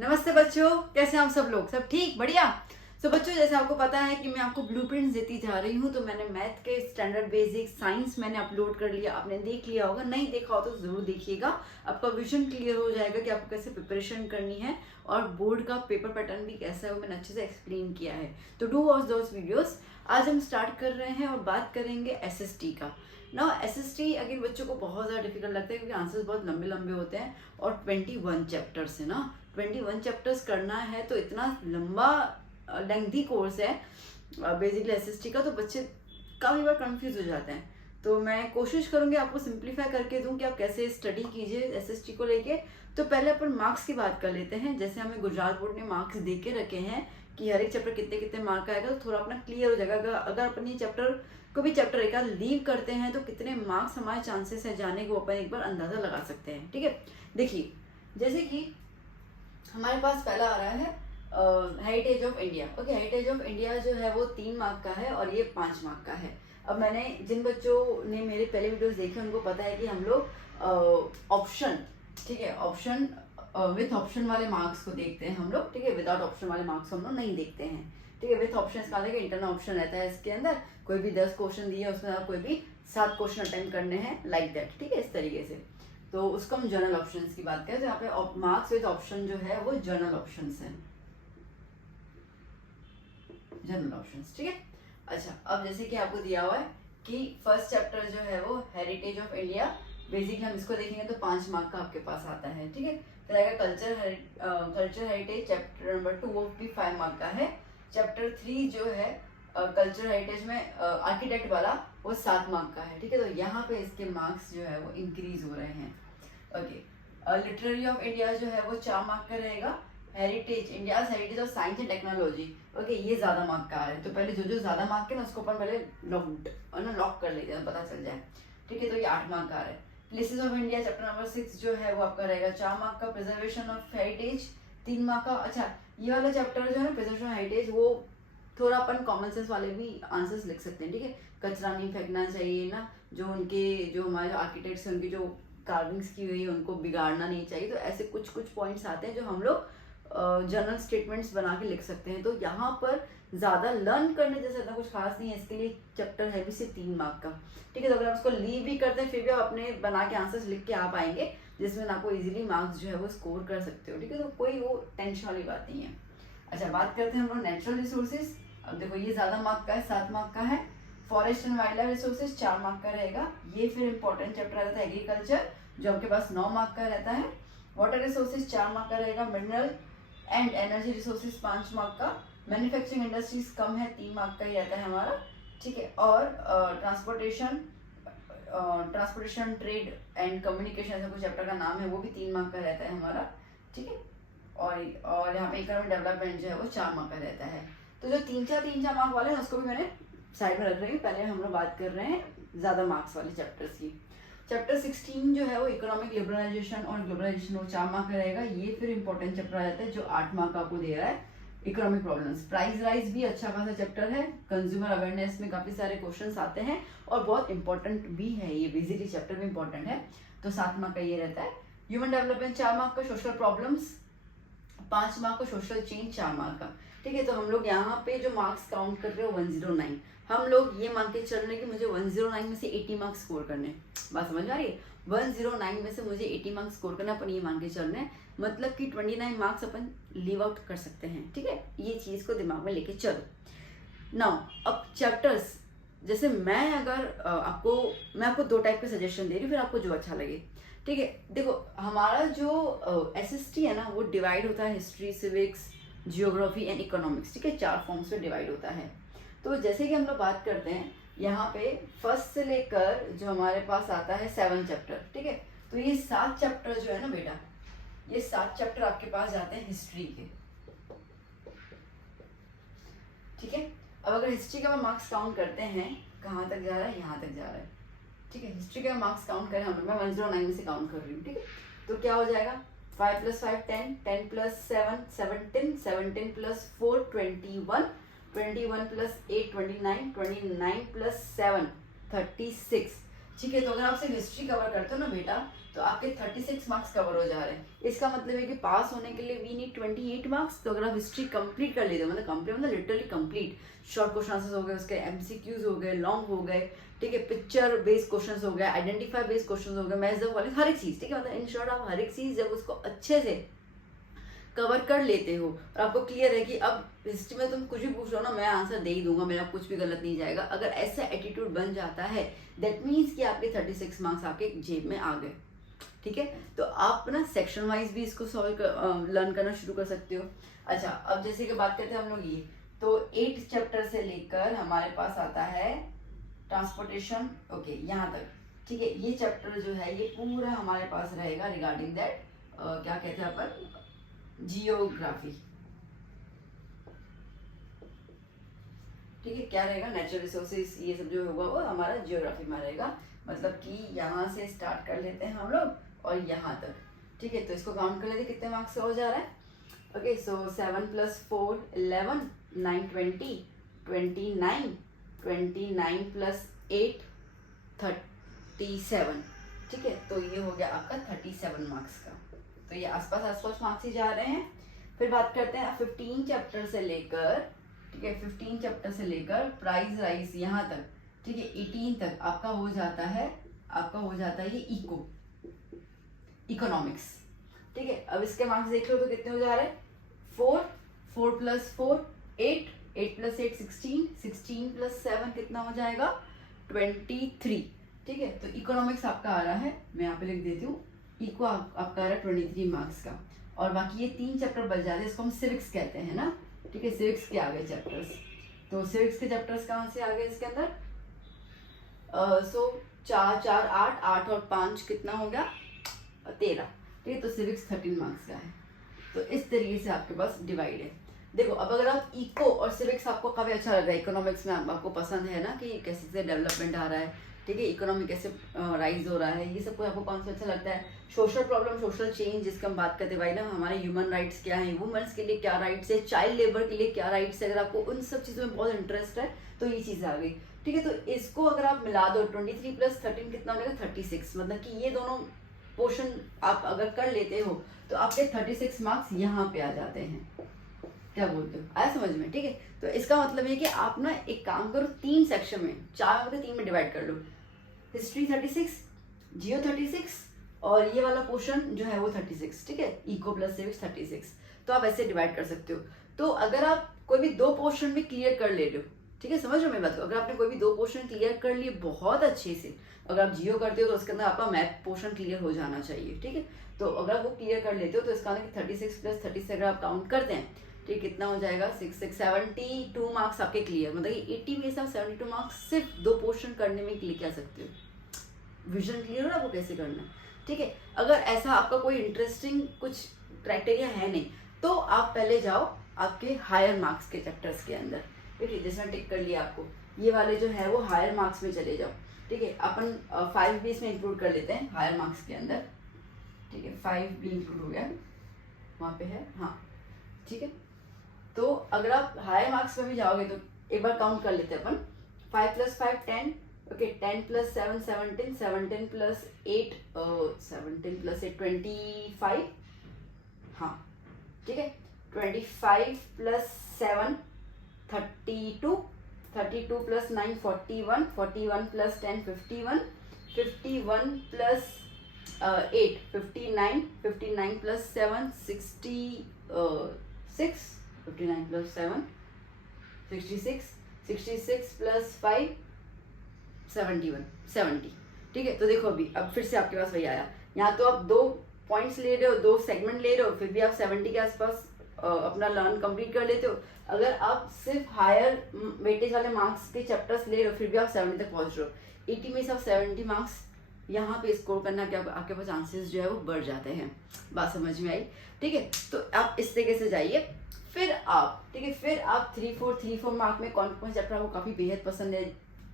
नमस्ते बच्चों, कैसे हैं आप सब लोग? सब ठीक, बढ़िया। बच्चों, जैसे आपको पता है कि मैं आपको ब्लूप्रिंट्स देती जा रही हूँ, तो मैंने मैथ के स्टैंडर्ड बेसिक साइंस मैंने अपलोड कर लिया। आपने देख लिया होगा, नहीं देखा हो तो जरूर देखिएगा। आपका विजन क्लियर हो जाएगा कि आपको कैसे प्रिपरेशन करनी है और बोर्ड का पेपर पैटर्न भी कैसा है वो मैंने अच्छे से एक्सप्लेन किया है। तो डू वॉच दोस वीडियोस। आज हम स्टार्ट कर रहे हैं और बात करेंगे SST का। ना SST अगेन बच्चों को बहुत ज़्यादा डिफिकल्ट लगता है क्योंकि आंसर्स बहुत लंबे लंबे होते हैं और 21 चैप्टर्स है ना। 21 चैप्टर्स करना है तो इतना लंबा लेंथी कोर्स है बेसिकली SST का, तो बच्चे काफ़ी बार कंफ्यूज हो जाते हैं। तो मैं कोशिश करूंगी आपको सिंप्लीफाई करके दूं कि आप कैसे स्टडी कीजिए SST को लेके। तो पहले अपन मार्क्स की बात कर लेते हैं। जैसे हमें गुजरात बोर्ड ने मार्क्स दे के रखे हैं कि हर एक चैप्टर कितने कितने मार्क आएगा, तो थोड़ा अपना क्लियर हो जाएगा। अगर अपन ये चैप्टर को भी चैप्टर एक आध लीव करते हैं तो कितने मार्क्स हमारे चांसेस है जाने को अपन एक बार अंदाजा लगा सकते हैं। ठीक है, देखिए जैसे कि हमारे पास पहला आ रहा है heritage of India. Okay, heritage of India जो है वो 3 मार्क का है और ये 5 मार्क का है। अब मैंने जिन बच्चों ने मेरे पहले वीडियोस देखे उनको पता है कि हम लोग ऑप्शन, ठीक है, ऑप्शन विथ ऑप्शन वाले मार्क्स को देखते हैं हम लोग। ठीक है, विदाउट ऑप्शन वाले मार्क्स हम लोग नहीं देखते हैं। ठीक है, विथ ऑप्शन का इंटरनल ऑप्शन रहता है इसके अंदर। कोई भी 10 क्वेश्चन दिए उसमें आप कोई भी 7 क्वेश्चन अटेम्प्ट करने हैं, लाइक दैट। ठीक है, इस तरीके से। तो उसको हम जनरल ऑप्शंस की बात करें तो यहाँ पे मार्क्स विद ऑप्शन जो है वो जनरल ऑप्शंस है, जनरल ऑप्शंस। ठीक है, अच्छा, अब जैसे कि आपको दिया हुआ है कि फर्स्ट चैप्टर जो है वो हेरिटेज ऑफ इंडिया, बेसिकली हम इसको देखेंगे तो 5 मार्क का आपके पास आता है। ठीक है, फिर आएगा कल्चर हेरिटेज, चैप्टर नंबर 2 वो भी 5 मार्क का है। चैप्टर 3 जो है कल्चर हेरिटेज में आर्किटेक्ट वाला वो 7 मार्क का है। ठीक है, तो यहाँ पे इसके मार्क्स जो है वो इंक्रीज हो रहे हैं। ओके, लिटरेरी ऑफ इंडिया जो है वो 4 मार्क का रहेगा। Heritage, India heritage of science and technology, okay, ये ज्यादा मार्क का आ रहा है। तो पहले जो जो ज्यादा मार्क के ना उसको अपन पहले लॉक कर लेते हैं, पता चल जाए। ठीक है, तो ये 8 मार्क का आ रहा है। Places of India chapter number 6 जो है वो आपका रहेगा 4 मार्क का। प्रिजर्वेशन ऑफ हेरिटेज 3 मार्क का। अच्छा, ये वाला चैप्टर जो है ना प्रिजर्वेशन ऑफ हेरिटेज, वो थोड़ा अपन कॉमन सेंस वाले भी आंसर्स लिख सकते हैं। ठीक है, कचरा नहीं फेंकना चाहिए ना, जो उनके जो हमारे आर्किटेक्ट्स हैं उनकी जो कार्विंग्स की हुई है उनको बिगाड़ना नहीं चाहिए। तो ऐसे कुछ कुछ पॉइंट्स आते हैं जो हम लोग जनरल स्टेटमेंट्स बना के लिख सकते हैं। तो यहाँ पर ज़्यादा लर्न करने जैसे इतना कुछ खास नहीं है, इसके लिए चैप्टर है भी सिर्फ 3 मार्क का। ठीक है, तो अगर आप उसको लीव भी करते हैं फिर भी आप अपने बना के आंसर्स लिख के आ पाएंगे जिसमें आपको इजीली मार्क्स जो है वो स्कोर कर सकते हो। ठीक है, तो कोई वो टेंशन वाली बात नहीं है। अच्छा, बात करते हैं हम लोग नेचुरल रिसोर्सेज। अब देखो ये ज़्यादा मार्क का है, 7 मार्क का है। Forest and wild life resources 4 mark का रहेगा। ये फिर इंपॉर्टेंट चैप्टर रहता है एग्रीकल्चर, जो आपके पास 9 मार्क का रहता है। वाटर रिसोर्सेज 4 मार्क का रहेगा। Mineral and energy resources 5 mark का। मैन्युफैक्चरिंग इंडस्ट्रीज कम है, 3 मार्क का ही रहता है हमारा। ठीक है, और ट्रांसपोर्टेशन ट्रेड एंड कम्युनिकेशन ऐसा कुछ चैप्टर का नाम है, वो भी 3 मार्क का रहता है हमारा। ठीक है, और यहाँ पे इकोनॉमिक डेवलपमेंट जो है वो 4 मार्क का रहता है। तो जो 3-4 मार्क वाले हैं उसको भी मैंने साइड में रख रही हूँ। पहले हम लोग बात कर रहे हैं ज्यादा मार्क्स वाले चैप्टर्स की। चैप्टर 16 जो है वो इकोनॉमिक लिबरलाइजेशन और ग्लोबलाइजेशन, वो 4 मार्क का रहेगा। ये फिर इंपॉर्टेंट चैप्टर आ जाता है जो 8 मार्क आपको दे रहा है। इकोनॉमिक प्रॉब्लम्स, प्राइस राइज भी अच्छा खासा चैप्टर है। कंज्यूमर अवेयरनेस में काफी सारे क्वेश्चंस आते हैं और बहुत इंपॉर्टेंट भी है, ये बेसिकली चैप्टर में इंपॉर्टेंट है। तो 7 मार्क का ये रहता है। ह्यूमन डेवलपमेंट 4 मार्क का। सोशल प्रॉब्लम्स 5 मार्क का। सोशल चेंज 4 मार्क का। ठीक है, तो हम लोग यहाँ पे जो मार्क्स काउंट कर रहे हो 109, हम लोग ये मान के चल रहे हैं कि मुझे 109 में से 80 मार्क्स स्कोर करने। बात समझ में आ रही है? 109 में से मुझे 80 मार्क्स स्कोर करना, अपन ये मान के चल रहे हैं, मतलब कि 29 मार्क्स अपन लीव आउट कर सकते हैं। ठीक है, ये चीज को दिमाग में लेके चलो। नाउ अब चैप्टर्स, जैसे मैं आपको 2 टाइप के सजेशन दे रही हूँ, फिर आपको जो अच्छा लगे। ठीक है, देखो हमारा जो SST है ना वो डिवाइड होता है history, civics, geography and economics. ठीक है, 4 फॉर्म्स में डिवाइड होता है। तो जैसे कि हम लोग बात करते हैं यहाँ पे फर्स्ट से लेकर जो हमारे पास आता है 7 चैप्टर। ठीक है, तो ये 7 चैप्टर जो है ना बेटा, ये 7 चैप्टर आपके पास जाते हैं हिस्ट्री के। ठीक है, अब अगर हिस्ट्री का मार्क्स काउंट करते हैं, कहाँ तक जा रहा है, यहाँ तक जा रहा है। ठीक है, हिस्ट्री का मार्क्स काउंट करें हम लोग, मैं 109 में से काउंट कर रही हूँ। ठीक है, तो क्या हो जाएगा, 5 + 5 10, 10 + 7 17, 17 + 4 21, 21 + 8 29, 29 + 7 36। ठीक है, तो अगर आप सिर्फ हिस्ट्री कवर करते हो ना बेटा, तो आपके 36 मार्क्स कवर हो जा रहे हैं। इसका मतलब है कि पास होने के लिए वी नीड 28 मार्क्स। तो अगर आप हिस्ट्री कंप्लीट कर लेते हो, मतलब कंप्लीट मतलब literally complete, short question answers हो गए, उसके एमसीक्यूज हो गए, लॉन्ग हो गए, ठीक है, पिक्चर बेस्ड क्वेश्चंस हो गए, आइडेंटिफाई बेस्ड क्वेश्चंस हो गए, मैच द फॉलोइंग, हर एक चीज, ठीक है, मतलब इन शॉर्ट आप हर एक चीज जब उसको अच्छे से कवर कर लेते हो और आपको क्लियर है कि अब हिस्ट्री में तुम कुछ भी पूछ लो ना, मैं आंसर दे ही दूंगा, मेरा कुछ भी गलत नहीं जाएगा, अगर ऐसा एटीट्यूड बन जाता है, दैट मीन्स कि आपके 36 मार्क्स आपके जेब में आ गए, ठीक है। तो आप ना सेक्शन वाइज भी इसको लर्न करना शुरू कर सकते हो। अच्छा, अब जैसे कि बात करते हैं हम लोग ये, तो 8 चैप्टर से लेकर हमारे पास आता है ट्रांसपोर्टेशन, ओके, यहाँ तक, ठीक है। ये चैप्टर जो है ये पूरा हमारे पास रहेगा रिगार्डिंग दैट क्या कहते हैं अपन, जियोग्राफी, ठीक है। क्या रहेगा, नेचुरल रिसोर्सेज, ये सब जो होगा वो हमारा जियोग्राफी में रहेगा। मतलब कि यहाँ से स्टार्ट कर लेते हैं हम लोग और यहाँ तक, ठीक है। तो इसको काउंट कर लेते कितने मार्क्स से हो जा रहा है। ओके, सो 7 + 4 11, 9 20, 29, 29 + 8 37, ठीक है। तो ये हो गया आपका 37 मार्क्स का। तो ये आसपास मार्क्स ही जा रहे हैं। फिर बात करते हैं 15 चैप्टर से लेकर, ठीक है, 15 चैप्टर से लेकर प्राइस राइज यहाँ तक, ठीक है, 18 तक आपका हो जाता है ये इकोनॉमिक्स, ठीक है। अब इसके मार्क्स देख लो तो कितने हो जा रहे हैं, 4 + 4 8, 8 + 8 16, 16 + 7 कितना हो जाएगा 23, ठीक है। तो इकोनॉमिक्स आपका आ रहा है, मैं यहाँ पे लिख देती हूँ, इको आपका आ रहा है 23 मार्क्स का। और बाकी ये 3 चैप्टर बच जाते हैं, इसको हम सिविक्स कहते हैं ना, ठीक है। सिविक्स के आ गए चैप्टर्स, तो सिविक्स के चैप्टर्स कहाँ से आ गए इसके अंदर, सो 4 4 8, 8 और 5 कितना हो गया 13, ठीक है। तो सिविक्स 13 मार्क्स का है। तो इस तरीके से आपके पास डिवाइड है। देखो, अब अगर आप इको और सिविक्स आपको काफ़ी अच्छा लग रहा है, इकोनॉमिक्स में आपको पसंद है ना कि कैसे से डेवलपमेंट आ रहा है, ठीक है, इकोनॉमी कैसे राइज हो रहा है, ये सब कुछ आपको कौन सा अच्छा लगता है, सोशल प्रॉब्लम, सोशल चेंज जिसका हम बात करते हैं भाई ना, हमारे ह्यूमन राइट्स क्या है, वुमेन्स के लिए क्या राइट्स है, चाइल्ड लेबर के लिए क्या राइट्स है, अगर आपको उन सब चीज़ों में बहुत इंटरेस्ट है तो ये चीज़ आ गई, ठीक है। तो इसको अगर आप मिला दो 23 + 13 कितना हो जाएगा 36, मतलब कि ये दोनों पोर्शन आप अगर कर लेते हो तो आपके 36 मार्क्स यहाँ पे आ जाते हैं। क्या बोलते हो, आया समझ में, ठीक है। तो इसका मतलब है कि आप ना एक काम करो, 3 सेक्शन में, 4 में 3 में डिवाइड कर लो, हिस्ट्री 36, जियो 36 और ये वाला पोर्शन जो है वो 36, ठीक है, इको + सिविक्स 36। तो आप ऐसे डिवाइड कर सकते हो। तो अगर आप कोई भी 2 पोर्शन भी क्लियर कर ले लो, ठीक है, समझ रहे हो मेरी बात को, अगर आपने कोई भी 2 पोर्शन क्लियर कर लिए बहुत अच्छे से, अगर आप जियो करते हो तो उसके अंदर आपका मैथ पोर्शन क्लियर हो जाना चाहिए, ठीक है। तो अगर आप वो क्लियर कर लेते हो तो इसका 36 + 30 से अगर आप काउंट करते हैं, ठीक, कितना हो जाएगा 6 6 72 मार्क्स आपके क्लियर, मतलब कि 80 में से आप 72 मार्क्स सिर्फ 2 पोर्शन करने में क्लियर कर सकते हो। विजन क्लियर हो ना आपको कैसे करना है, ठीक है। अगर ऐसा आपका कोई इंटरेस्टिंग कुछ क्राइटेरिया है नहीं तो आप पहले जाओ आपके हायर मार्क्स के चैप्टर्स के अंदर, ठीक है, जैसे टिक कर लिया आपको, ये वाले जो है वो हायर मार्क्स में चले जाओ, ठीक है। अपन 5 भी इसमें इंक्लूड कर लेते हैं हायर मार्क्स के अंदर, ठीक है, 5 भी इंक्लूड हो गया वहाँ पे है, हाँ, ठीक है। तो अगर आप हायर मार्क्स में भी जाओगे तो एक बार काउंट कर लेते हैं अपन, 5 + 5 10, ओके, 10 + 7 17, 17 + 8 17 + 8 25, हाँ, ठीक है, 25 + 7 32, 32 + 9 41, 41 + 10 51, 51 + 8 59, 59 + 7 66, 59 + 7 66, 66 + 5 71 70, ठीक है। तो देखो अभी अब फिर से आपके पास वही आया, यहाँ तो आप 2 पॉइंट्स ले रहे हो, 2 सेगमेंट ले रहे हो, फिर भी आप 70 के आसपास अपना लर्न कंप्लीट कर लेते हो। अगर आप सिर्फ हायर वेटेज वाले मार्क्स के चैप्टर्स ले रहे हो फिर भी आप 70 तक पहुंच रहे हो, 80 में से आप 70 मार्क्स यहाँ पे स्कोर करना के आपके पास चांसेस जो है वो बढ़ जाते हैं। बात समझ में आई, ठीक है। तो आप इस तरीके से जाइए, फिर आप, ठीक है, फिर आप 3 4 मार्क में कौन कौन चैप्टर आपको काफ़ी बेहद पसंद है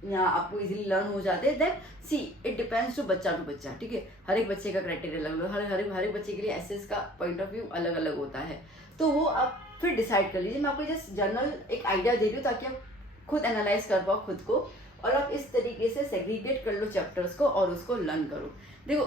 या आपको इजीली लर्न हो जाते हैं, then see it depends to बच्चा, ठीक है। हर एक बच्चे का क्राइटेरिया अलग अलग, हर एक बच्चे के लिए एसएस का पॉइंट ऑफ व्यू अलग अलग होता है, तो वो आप फिर डिसाइड कर लीजिए। मैं आपको जस्ट जनरल एक आइडिया दे रही हूँ ताकि आप खुद एनालाइज कर पाओ खुद को, और आप इस तरीके से सेग्रीगेट कर लो चैप्टर्स को और उसको लर्न करो। देखो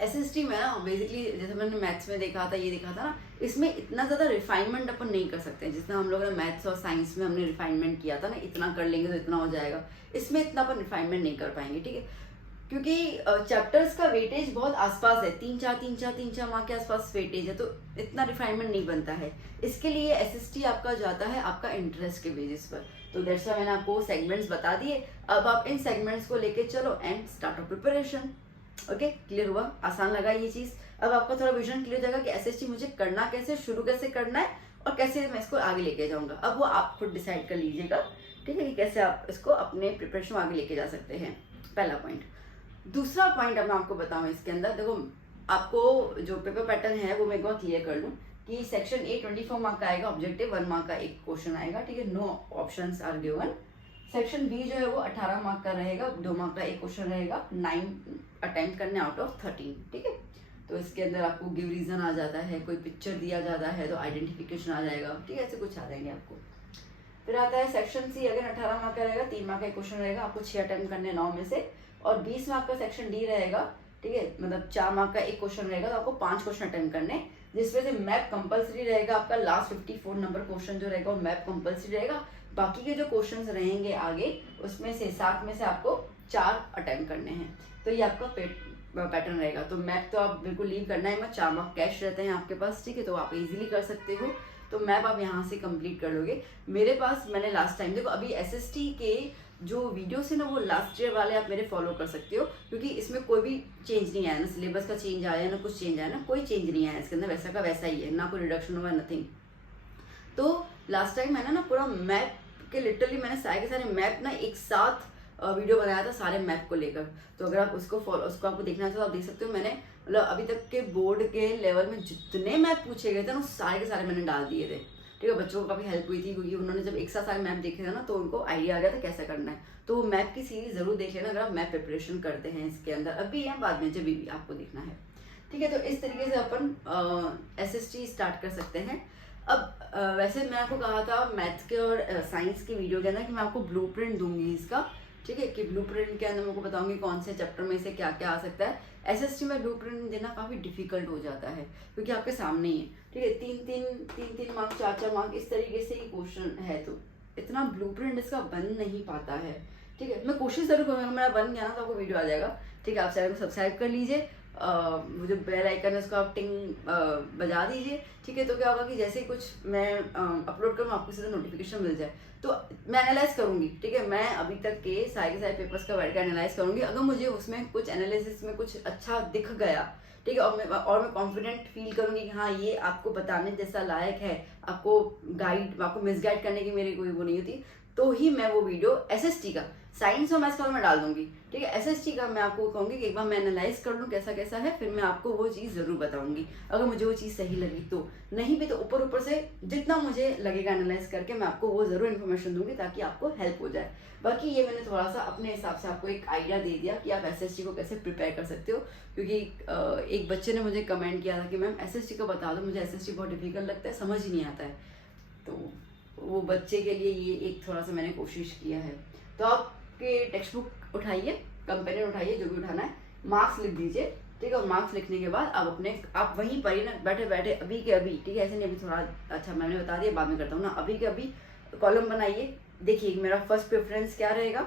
एसएसटी में ना बेसिकली जैसे मैंने मैथ्स में देखा था, ये देखा था ना, इसमें इतना ज़्यादा रिफाइनमेंट अपन नहीं कर सकते जितना हम लोगों ने मैथ्स और साइंस में हमने रिफाइनमेंट किया था ना, इतना कर लेंगे तो इतना हो जाएगा। इसमें इतना अपन रिफाइनमेंट नहीं कर पाएंगे, ठीक है, क्योंकि चैप्टर्स का वेटेज बहुत आसपास है, 3-4 मार्क के आसपास वेटेज है, तो इतना रिफाइनमेंट नहीं बनता है। इसके लिए एसएसटी आपका जाता है आपका इंटरेस्ट के बेसिस पर। तो दैट्स व्हाई मैंने आपको सेगमेंट्स बता दिए, अब आप इन सेगमेंट्स को लेके चलो and start of preparation. Okay, clear हुआ, आसान लगा ये चीज। अब आपका थोड़ा विजन क्लियर हो जाएगा कि एसएसटी मुझे करना कैसे, शुरू कैसे करना है और कैसे मैं इसको आगे लेके जाऊंगा। अब वो आप खुद डिसाइड कर लीजिएगा, ठीक है, कि कैसे आप इसको अपने प्रिपरेशन आगे लेके जा सकते हैं, पहला पॉइंट। दूसरा पॉइंट अब मैं आपको बताऊं इसके अंदर, देखो आपको जो पेपर पैटर्न है वो मैं एक बार क्लियर कर लूँ कि सेक्शन ए 24 मार्क का आएगा, ऑब्जेक्टिव 1 मार्क का एक क्वेश्चन आएगा, ठीक है, no options are given. Section B जो है वो 18 मार्क का रहेगा, 2 मार्क का एक क्वेश्चन रहेगा, 9 अटेम्प्ट करने आउट ऑफ 13, ठीक है। तो इसके अंदर आपको गिव रीजन आ जाता है, कोई पिक्चर दिया जाता है तो आइडेंटिफिकेशन आ जाएगा, ठीक है, ऐसे कुछ आ जाएंगे आपको। फिर आता है सेक्शन सी, अगर 18 मार्क का रहेगा, 3 मार्क का एक क्वेश्चन रहेगा, आपको 6 अटेम्प्ट करने 9 में से, और 20 मार्क का सेक्शन डी रहेगा, ठीक है, मतलब 4 मार्क का एक क्वेश्चन रहेगा, तो आपको 5 क्वेश्चन अटेम्प्ट करने, जिसमें से मैप कंपलसरी रहेगा, आपका लास्ट 54 नंबर क्वेश्चन जो रहेगा वो मैप कंपलसरी रहेगा। बाकी के जो क्वेश्चंस रहेंगे आगे उसमें से 7 में से आपको 4 अटेम्प्ट करने हैं। तो ये आपका पैटर्न रहेगा। तो मैप तो आप बिल्कुल लीव करना है मत, 4 मार्क कैश रहते हैं आपके पास, ठीक है, तो आप इजीली कर सकते हो। तो मैप आप यहाँ से कंप्लीट कर लोगे। मेरे पास मैंने लास्ट टाइम, देखो अभी एसएसटी के जो वीडियोस है ना वो लास्ट ईयर वाले आप मेरे फॉलो कर सकते हो, क्योंकि इसमें कोई भी चेंज नहीं आया, ना सिलेबस का चेंज आया ना कुछ चेंज आया, ना कोई चेंज नहीं आया इसके अंदर, वैसा का वैसा ही है, ना कोई रिडक्शन हुआ, नथिंग। तो लास्ट टाइम मैंने ना पूरा मैप के लिटरली मैंने सारे के सारे मैप ना एक साथ वीडियो बनाया था सारे मैप को लेकर। तो अगर आप उसको आपको देखना चाहो तो आप देख सकते हो। मैंने मतलब अभी तक के बोर्ड के लेवल में जितने मैप पूछे गए थे ना सारे के सारे मैंने डाल दिए थे, ठीक है। बच्चों को काफ़ी हेल्प हुई थी क्योंकि उन्होंने जब एक साथ सारे मैप देखे थे ना तो उनको आइडिया आ गया था कैसे करना है। तो वो मैप की सीरीज जरूर देख लेना अगर आप मैप प्रिपरेशन करते हैं इसके अंदर, अभी या बाद में जब भी आपको देखना है, ठीक है। तो इस तरीके से अपन एसएसटी स्टार्ट कर सकते हैं। अब वैसे मैं आपको कहा था मैथ्स के और साइंस के वीडियो के अंदर कि मैं आपको ब्लूप्रिंट दूंगी इसका, ठीक है, कि ब्लूप्रिंट के अंदर मैं आपको बताऊंगी कौन से चैप्टर में से क्या क्या आ सकता है। एसएसटी में ब्लूप्रिंट देना काफ़ी डिफिकल्ट हो जाता है क्योंकि आपके सामने ही है, ठीक है, 3-3 मार्क 4-4 मार्क इस तरीके से ही क्वेश्चन है, तो इतना ब्लूप्रिंट इसका बन नहीं पाता है, ठीक है। मैं कोशिश जरूर करूँगा, मेरा बन गया ना तो आपको वीडियो आ जाएगा, ठीक है। आप चैनल को सब्सक्राइब कर लीजिए, वो जो बेल आइकन है उसको आप टिंग बजा दीजिए, ठीक है। तो क्या होगा कि जैसे ही कुछ मैं अपलोड करूँ आपको सीधा नोटिफिकेशन मिल जाए। तो मैं एनालाइज करूंगी, ठीक है, मैं अभी तक के सारे पेपर्स का बैठ कर एनालाइज करूंगी। अगर मुझे उसमें कुछ एनालिसिस में कुछ अच्छा दिख गया, ठीक है, और मैं कॉन्फिडेंट फील करूंगी कि हाँ ये आपको बताने जैसा लायक है, आपको मिसगाइड करने की मेरी कोई वो नहीं होती, तो ही मैं वो वीडियो एसएसटी का, साइंस और मैथ्स का मैं डाल दूंगी, ठीक है। एसएसटी का मैं आपको कहूंगी कि एक बार मैं एनालाइज कर लूँ कैसा कैसा है, फिर मैं आपको वो चीज़ ज़रूर बताऊंगी अगर मुझे वो चीज़ सही लगी तो। नहीं भी तो ऊपर से जितना मुझे लगेगा एनालाइज करके मैं आपको वो ज़रूर इन्फॉर्मेशन दूंगी ताकि आपको हेल्प हो जाए। बाकी ये मैंने थोड़ा सा अपने हिसाब से आपको एक आइडिया दे दिया कि आप एसएसटी को कैसे प्रिपेयर कर सकते हो, क्योंकि एक बच्चे ने मुझे कमेंट किया था कि मैम एसएसटी का बता दो, मुझे एसएसटी बहुत डिफिकल्ट लगता है, समझ ही नहीं आता है। तो वो बच्चे के लिए ये एक थोड़ा सा मैंने कोशिश किया है। तो आपके टेक्स्ट बुक उठाइए, कंपेनियन उठाइए, जो भी उठाना है, मार्क्स लिख दीजिए, ठीक है। और मार्क्स लिखने के बाद आप वहीं पर ही ना बैठे बैठे अभी के अभी, ठीक है, ऐसे नहीं अभी थोड़ा अच्छा मैंने बता दिया बाद में करता हूँ ना, अभी के अभी कॉलम बनाइए, देखिए मेरा फर्स्ट प्रेफरेंस क्या रहेगा,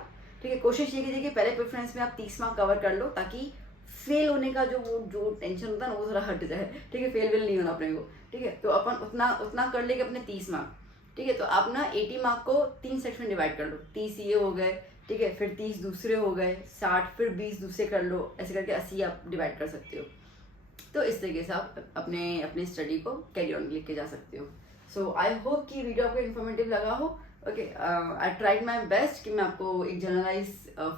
ठीक है। कोशिश ये कीजिए कि पहले प्रेफरेंस में आप 30 मार्क कवर कर लो ताकि फेल होने का जो टेंशन होता है ना वो थोड़ा हट जाए, ठीक है, फेल नहीं होना अपने को, ठीक है। तो अपन उतना कर लेंगे अपने 30 मार्क, ठीक है। तो आप ना 80 मार्क को 3 सेक्शन में डिवाइड कर लो, 30 ये हो गए, ठीक है, फिर 30 दूसरे हो गए, 60, फिर 20 दूसरे कर लो, ऐसे करके 80 आप डिवाइड कर सकते हो। तो इस तरीके से आप अपने स्टडी को कैरी ऑन लेके जा सकते हो। सो आई होप कि वीडियो आपको इन्फॉर्मेटिव लगा हो। Okay, I tried my best कि मैं आपको एक जनरलाइज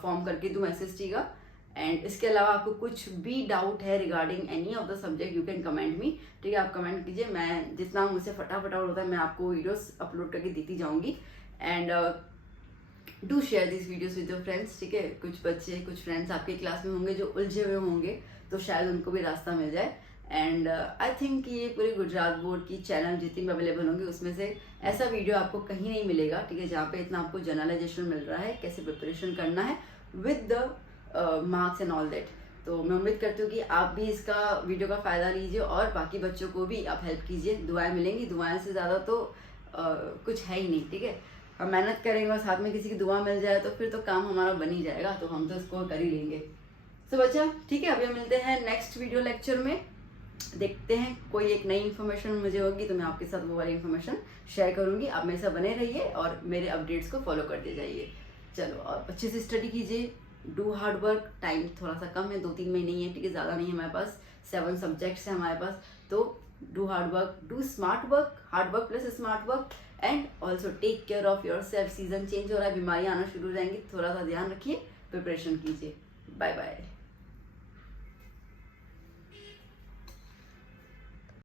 फॉर्म करके दूँ एसएसटी का। एंड इसके अलावा आपको कुछ भी डाउट है regarding any of the subject you can comment me, ठीक है, आप कमेंट कीजिए, मैं जितना मुझसे फटाफट होता है मैं आपको वीडियोस अपलोड करके देती जाऊंगी। And do share this videos with your friends, ठीक है। कुछ बच्चे कुछ फ्रेंड्स आपके क्लास में होंगे जो उलझे हुए होंगे, तो शायद उनको भी रास्ता मिल जाए। एंड आई थिंक ये पूरे गुजरात बोर्ड की चैनल जितनी भी अवेलेबल होंगी उसमें से ऐसा वीडियो आपको कहीं नहीं मिलेगा, ठीक है, जहाँ पे इतना आपको जनरलाइजेशन मिल रहा है, कैसे प्रिपरेशन करना है with the marks and all that. तो मैं उम्मीद करती हूँ कि आप भी इसका वीडियो का फ़ायदा लीजिए और बाकी बच्चों को भी आप हेल्प कीजिए। दुआएं मिलेंगी, दुआएं से ज़्यादा तो कुछ है ही नहीं, ठीक है। हम मेहनत करेंगे और साथ में किसी की दुआ मिल जाए तो फिर तो काम हमारा बन ही जाएगा, तो हम तो इसको कर ही लेंगे। तो बच्चा ठीक है, अभी हम मिलते हैं नेक्स्ट वीडियो लेक्चर में। देखते हैं कोई एक नई इन्फॉर्मेशन मुझे होगी तो मैं आपके साथ वो वाली इन्फॉर्मेशन शेयर करूंगी। आप मेरे साथ बने रहिए और मेरे अपडेट्स को फॉलो करते जाइए। चलो, और अच्छे से स्टडी कीजिए, डू हार्ड वर्क। टाइम थोड़ा सा कम है, 2-3 महीने ही है, ठीक है, ज़्यादा नहीं है हमारे पास, 7 सब्जेक्ट्स हैं हमारे पास। तो do hard work, do smart work, hard work plus smart work, and also take care of yourself. Season change हो रहा है, बीमारियाँ आना शुरू हो जाएंगी, थोड़ा सा ध्यान रखिए, प्रिपरेशन कीजिए। Bye bye.